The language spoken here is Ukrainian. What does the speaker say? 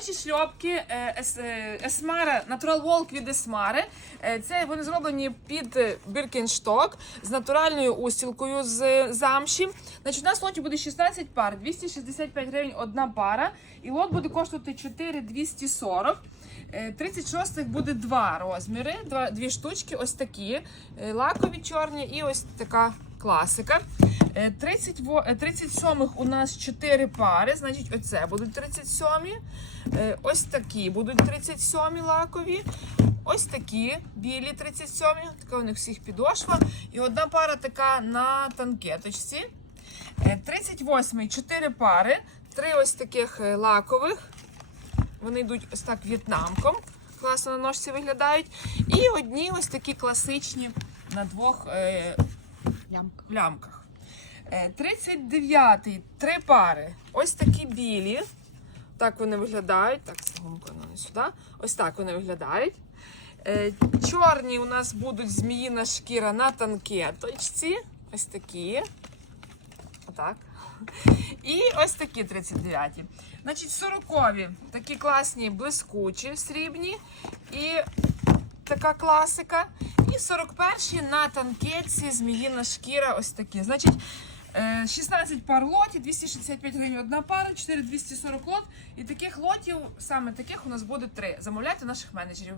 Жіночі шльопки е, е, Есмара Natural Walk від Есмари. Е, Це вони зроблені під Біркеншток з натуральною устілкою з замші. Значить, у нас лоті буде 16 пар, 265 гривень одна пара. І лот буде коштувати 4,240. Е, 36 буде два розміри, дві штучки, ось такі. Лакові чорні і ось така класика. Е, 30, е, 37 у нас 4 пари, значить, оце будуть 37. Е, Ось такі будуть 37 лакові. Ось такі білі 37, така у них всіх підошва. І одна пара така на танкеточці. Е, 38 4 пари, три ось таких е, лакових. Вони йдуть ось так в'єтнамком. Класно на ножці виглядають. І одні ось такі класичні на двох е, Ямка. лямках. Е, 39-й, три пари. Ось такі білі. Так вони виглядають. Так, гумка не сюди. Ось так вони виглядають. Е, Чорні у нас будуть зміїна шкіра на танкеточці. Ось такі. Отак. І ось такі 39-ті. Значить, 40-ві такі класні, блискучі, срібні. І така класика. І 41-ті на танкетці, зміїна шкіра, ось такі. Значить, е, 16 пар лотів, 265 гривень одна пара, 4240 лот. І таких лотів, саме таких у нас буде три. Замовляйте наших менеджерів.